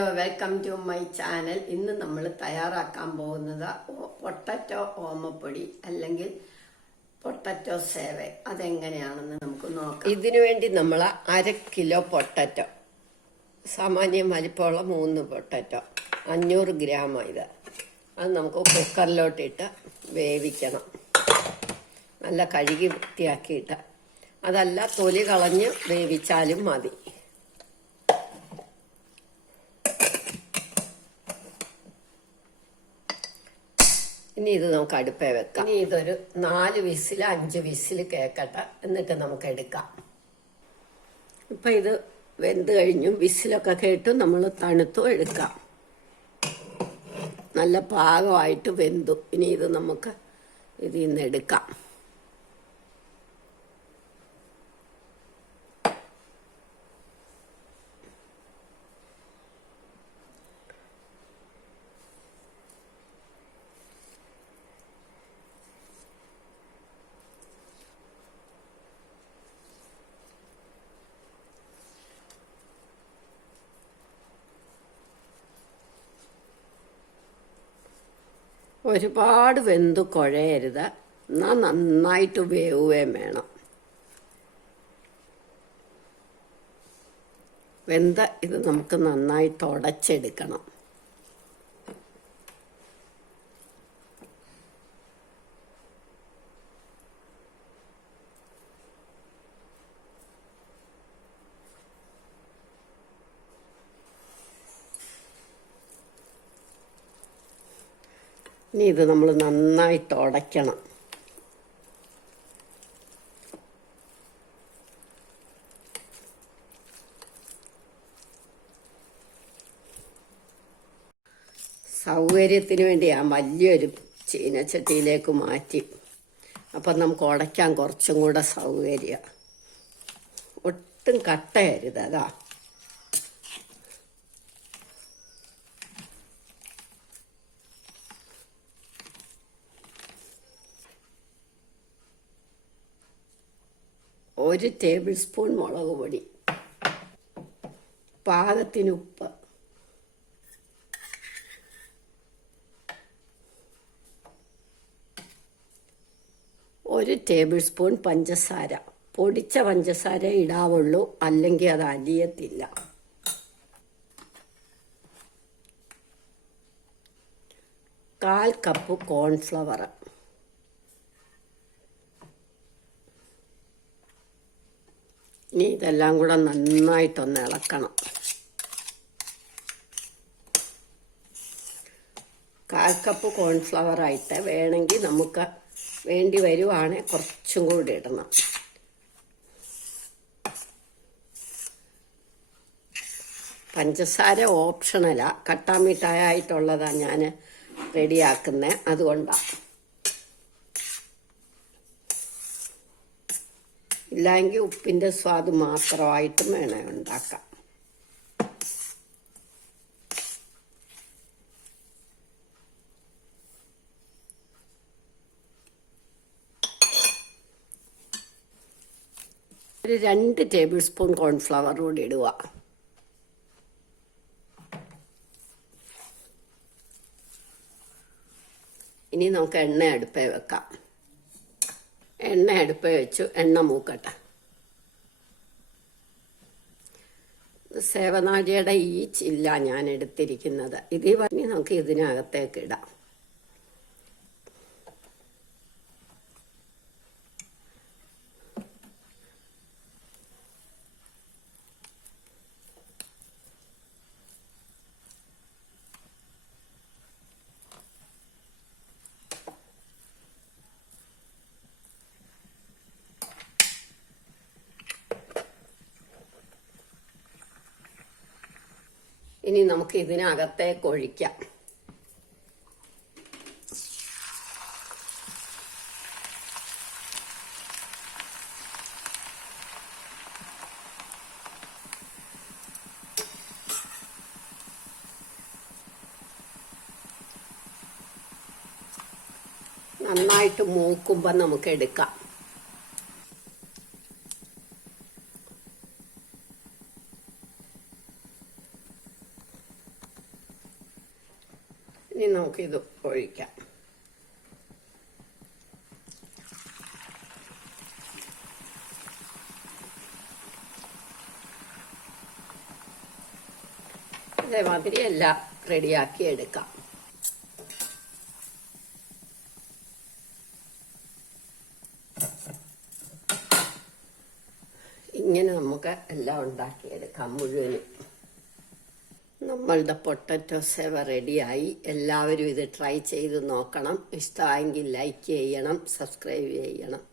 Hello, welcome to my channel. ഇന്ന് നമ്മൾ തയ്യാറാക്കാൻ പോകുന്നത് പൊട്ടറ്റോ ഓമപ്പൊടി അല്ലെങ്കിൽ പൊട്ടറ്റോ സേവ. അതെങ്ങനെയാണെന്ന് നമുക്ക് നോക്കാം. ഇതിനു വേണ്ടി നമ്മൾ 1/2 കിലോ പൊട്ടറ്റോ, സാമാന്യം വലിപ്പമുള്ള 3 പൊട്ടറ്റോ, 500 ഗ്രാം ഇത്. അത് നമുക്ക് കുക്കറിലോട്ടിട്ട് വേവിക്കണം. നല്ല കഴുകി വൃത്തിയാക്കിയിട്ട്, അതല്ല തൊലി കളഞ്ഞ് വേവിച്ചാലും മതി. ഇനി ഇത് നമുക്ക് അടുപ്പേ വെക്കാം. ഇനി ഇതൊരു 4 വിസിൽ 5 വിസിൽ കേൾക്കട്ടെ, എന്നിട്ട് നമുക്ക് എടുക്കാം. ഇപ്പം ഇത് വെന്ത് കഴിഞ്ഞു, വിസിലൊക്കെ കേട്ടു, നമ്മൾ തണുത്തു എടുക്കാം. നല്ല പാകമായിട്ട് വെന്തു. ഇനി ഇത് നമുക്ക് ഇതിൽ നിന്ന് എടുക്കാം. ഒരുപാട് വെന്ത് കുഴയരുത്, എന്നാൽ നന്നായിട്ട് വേവുകയും വേണം. വെന്ത ഇത് നമുക്ക് നന്നായിട്ട് ഉടച്ചെടുക്കണം. ഇനി ഇത് നമ്മൾ നന്നായിട്ട് ഉടയ്ക്കണം. സൗകര്യത്തിന് വേണ്ടി ഞാൻ വലിയൊരു ചീനച്ചട്ടിയിലേക്ക് മാറ്റി. അപ്പം നമുക്ക് ഉടയ്ക്കാൻ കുറച്ചും കൂടെ സൗകര്യം. ഒട്ടും കട്ടയരുത്, അതാ. ഒരു ടേബിൾ സ്പൂൺ മുളക് പൊടി, പാകത്തിന് ഉപ്പ്, ഒരു ടേബിൾ സ്പൂൺ പഞ്ചസാര. പൊടിച്ച പഞ്ചസാര ഇടാവുള്ളൂ, അല്ലെങ്കിൽ അത് അലിയത്തില്ല. കാൽ കപ്പ് കോൺഫ്ലവർ. ഇനി ഇതെല്ലാം കൂടെ നന്നായിട്ടൊന്ന് ഇളക്കണം. 1/4 കപ്പ് കോൺഫ്ലവർ ആയിട്ട് വേണമെങ്കിൽ നമുക്ക് വേണ്ടി വരുവാണെങ്കിൽ കുറച്ചും കൂടി ഇടണം. പഞ്ചസാര ഓപ്ഷണലാ, കട്ടാമിഠായി ആയിട്ടുള്ളതാണ് ഞാൻ റെഡിയാക്കുന്നത്, അതുകൊണ്ടാണ്. ഇല്ലെങ്കിൽ ഉപ്പിൻ്റെ സ്വാദ് മാത്രമായിട്ടും വേണം ഉണ്ടാക്കാം. ഒരു 2 ടേബിൾ സ്പൂൺ കോൺഫ്ലവർ കൂടി ഇടുക. ഇനി നമുക്ക് എണ്ണ അടുപ്പേ വെക്കാം. എണ്ണ അടുപ്പേ വെച്ചു, എണ്ണ മൂക്കട്ടെ. സേവനാഴിയുടെ ഈ ചില്ല ഞാൻ എടുത്തിരിക്കുന്നത്. ഇതിൽ പറഞ്ഞ് നമുക്ക് ഇതിനകത്തേക്ക് ഇടാം. ഇനി നമുക്ക് ഇതിനകത്തേക്ക് ഒഴിക്കാം. നന്നായിട്ട് മൂക്കുമ്പോൾ നമുക്ക് എടുക്കാം. ഇനി നമുക്കിത് ഒഴിക്കാം. അതേമാതിരി എല്ലാം റെഡിയാക്കി എടുക്കാം. ഇങ്ങനെ നമുക്ക് എല്ലാം ഉണ്ടാക്കിയെടുക്കാം മുഴുവനും. നമ്മളുടെ പൊട്ടറ്റോ സേവ റെഡിയായി. എല്ലാവരും ഇത് ട്രൈ ചെയ്ത് നോക്കണം. ഇഷ്ടമായെങ്കിൽ ലൈക്ക് ചെയ്യണം, സബ്സ്ക്രൈബ് ചെയ്യണം.